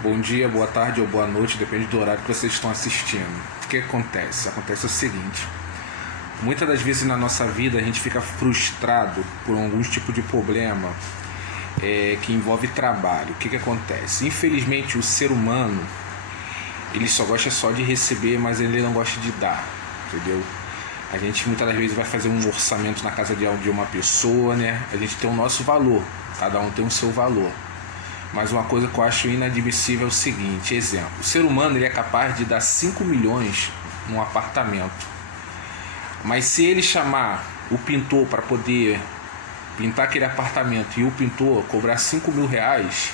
Bom dia, boa tarde ou boa noite, depende do horário que vocês estão assistindo. O que acontece? Acontece o seguinte: muitas das vezes na nossa vida a gente fica frustrado por algum tipo de problema que envolve trabalho. O que acontece? Infelizmente o ser humano ele só gosta de receber, mas ele não gosta de dar, entendeu? A gente muitas das vezes vai fazer um orçamento na casa de uma pessoa, né? A gente tem o nosso valor, cada um tem o seu valor. Mas uma coisa que eu acho inadmissível é o seguinte, exemplo, o ser humano ele é capaz de dar 5 milhões num apartamento, mas se ele chamar o pintor para poder pintar aquele apartamento e o pintor cobrar 5 mil reais,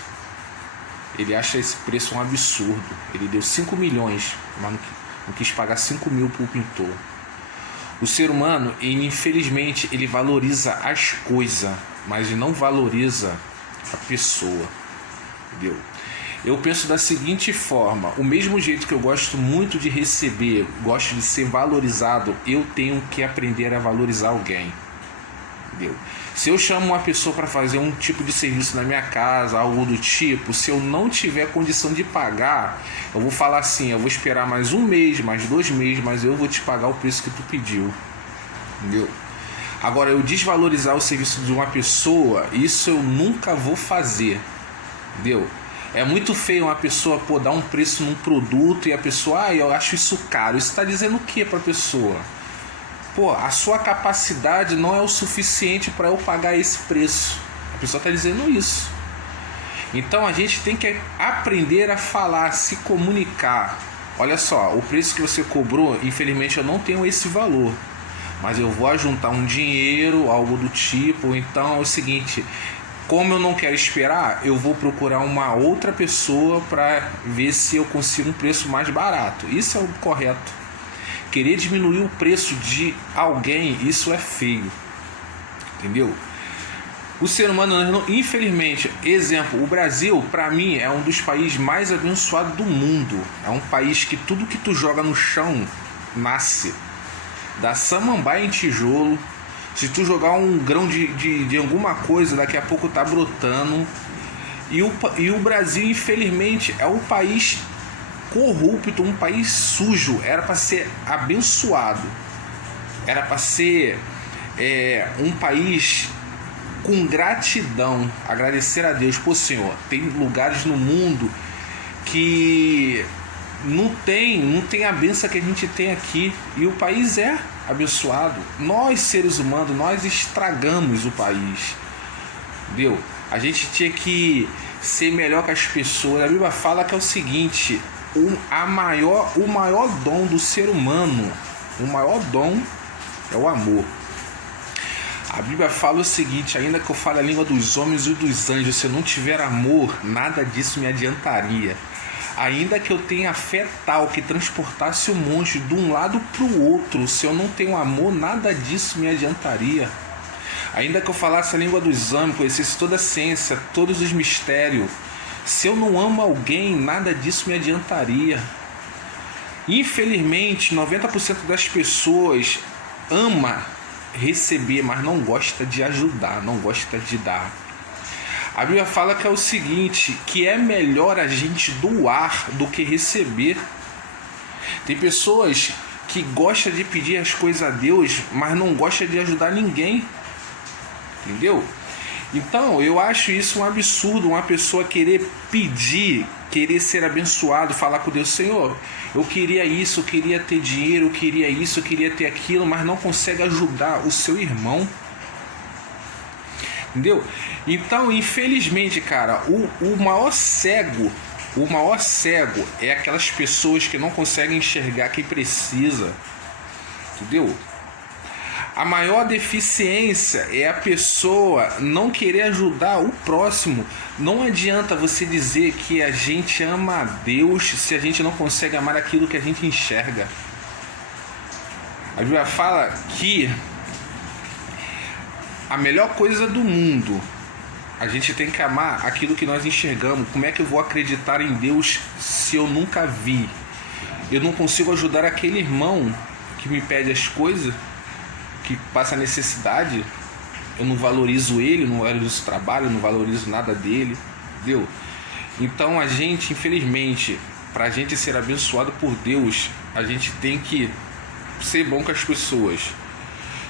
ele acha esse preço um absurdo. Ele deu 5 milhões, mas não quis pagar 5 mil para o pintor. O ser humano, ele, infelizmente, ele valoriza as coisas, mas ele não valoriza a pessoa. Entendeu? Eu penso da seguinte forma: o mesmo jeito que eu gosto muito de receber, gosto de ser valorizado, eu tenho que aprender a valorizar alguém. Entendeu? Se eu chamo uma pessoa para fazer um tipo de serviço na minha casa, algo do tipo, se eu não tiver condição de pagar, eu vou falar assim: eu vou esperar mais um mês, mais 2 meses, mas eu vou te pagar o preço que tu pediu. Entendeu? Agora, eu desvalorizar o serviço de uma pessoa, isso eu nunca vou fazer. Entendeu? É muito feio uma pessoa dar um preço num produto e a pessoa, eu acho isso caro. Isso está dizendo o que para a pessoa? A sua capacidade não é o suficiente para eu pagar esse preço. A pessoa está dizendo isso. Então a gente tem que aprender a falar, se comunicar. Olha só, o preço que você cobrou, infelizmente eu não tenho esse valor, mas eu vou juntar um dinheiro, algo do tipo. Então é o seguinte: como eu não quero esperar, eu vou procurar uma outra pessoa para ver se eu consigo um preço mais barato. Isso é o correto. Querer diminuir o preço de alguém, isso é feio. Entendeu? O ser humano, infelizmente, exemplo, o Brasil, para mim, é um dos países mais abençoados do mundo. É um país que tudo que tu joga no chão, nasce. Da samambaia em tijolo. Se tu jogar um grão de alguma coisa, daqui a pouco tá brotando. E o Brasil, infelizmente, é um país corrupto, um país sujo. Era para ser abençoado. Era para ser um país com gratidão. Agradecer a Deus. Pô, Senhor, tem lugares no mundo que não tem a bênção que a gente tem aqui. E o país é abençoado. Nós, seres humanos, nós estragamos o país. Entendeu? A gente tinha que ser melhor que as pessoas. A Bíblia fala que é o seguinte: o maior dom do ser humano, o maior dom é o amor. A Bíblia fala o seguinte: ainda que eu fale a língua dos homens e dos anjos, se eu não tiver amor, nada disso me adiantaria. Ainda que eu tenha fé tal que transportasse o monte de um lado para o outro, se eu não tenho amor, nada disso me adiantaria. Ainda que eu falasse a língua dos homens, conhecesse toda a ciência, todos os mistérios, se eu não amo alguém, nada disso me adiantaria. Infelizmente, 90% das pessoas ama receber, mas não gosta de ajudar, não gosta de dar. A Bíblia fala que é o seguinte, que é melhor a gente doar do que receber. Tem pessoas que gostam de pedir as coisas a Deus, mas não gostam de ajudar ninguém. Entendeu? Então, eu acho isso um absurdo, uma pessoa querer pedir, querer ser abençoado, falar com Deus: Senhor, eu queria isso, eu queria ter dinheiro, eu queria isso, eu queria ter aquilo, mas não consegue ajudar o seu irmão. Entendeu? Então, infelizmente, cara, o maior cego é aquelas pessoas que não conseguem enxergar quem precisa. Entendeu? A maior deficiência é a pessoa não querer ajudar o próximo. Não adianta você dizer que a gente ama a Deus se a gente não consegue amar aquilo que a gente enxerga. A Bíblia fala que a melhor coisa do mundo, a gente tem que amar aquilo que nós enxergamos. Como é que eu vou acreditar em Deus se eu nunca vi? Eu não consigo ajudar aquele irmão que me pede as coisas, que passa necessidade. Eu não valorizo ele, não valorizo o trabalho, não valorizo nada dele. Entendeu? Então a gente, infelizmente, para a gente ser abençoado por Deus, a gente tem que ser bom com as pessoas.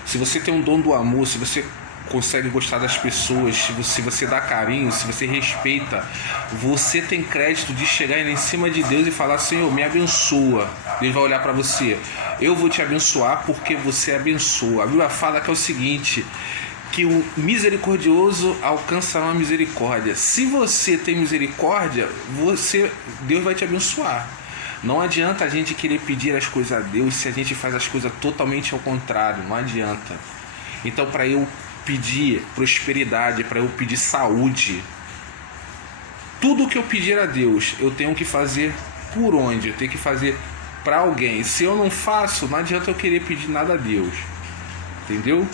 Se você tem um dom do amor, se você consegue gostar das pessoas, se você dá carinho, se você respeita, você tem crédito de chegar em cima de Deus e falar: Senhor, me abençoa. Deus vai olhar para você: eu vou te abençoar porque você abençoa. A Bíblia fala que é o seguinte, que o misericordioso alcança uma misericórdia. Se você tem misericórdia, Deus vai te abençoar. Não adianta a gente querer pedir as coisas a Deus se a gente faz as coisas totalmente ao contrário. Não adianta. Então, para eu pedir prosperidade, para eu pedir saúde, tudo que eu pedir a Deus, eu tenho que fazer por onde? Eu tenho que fazer para alguém. Se eu não faço, não adianta eu querer pedir nada a Deus. Entendeu?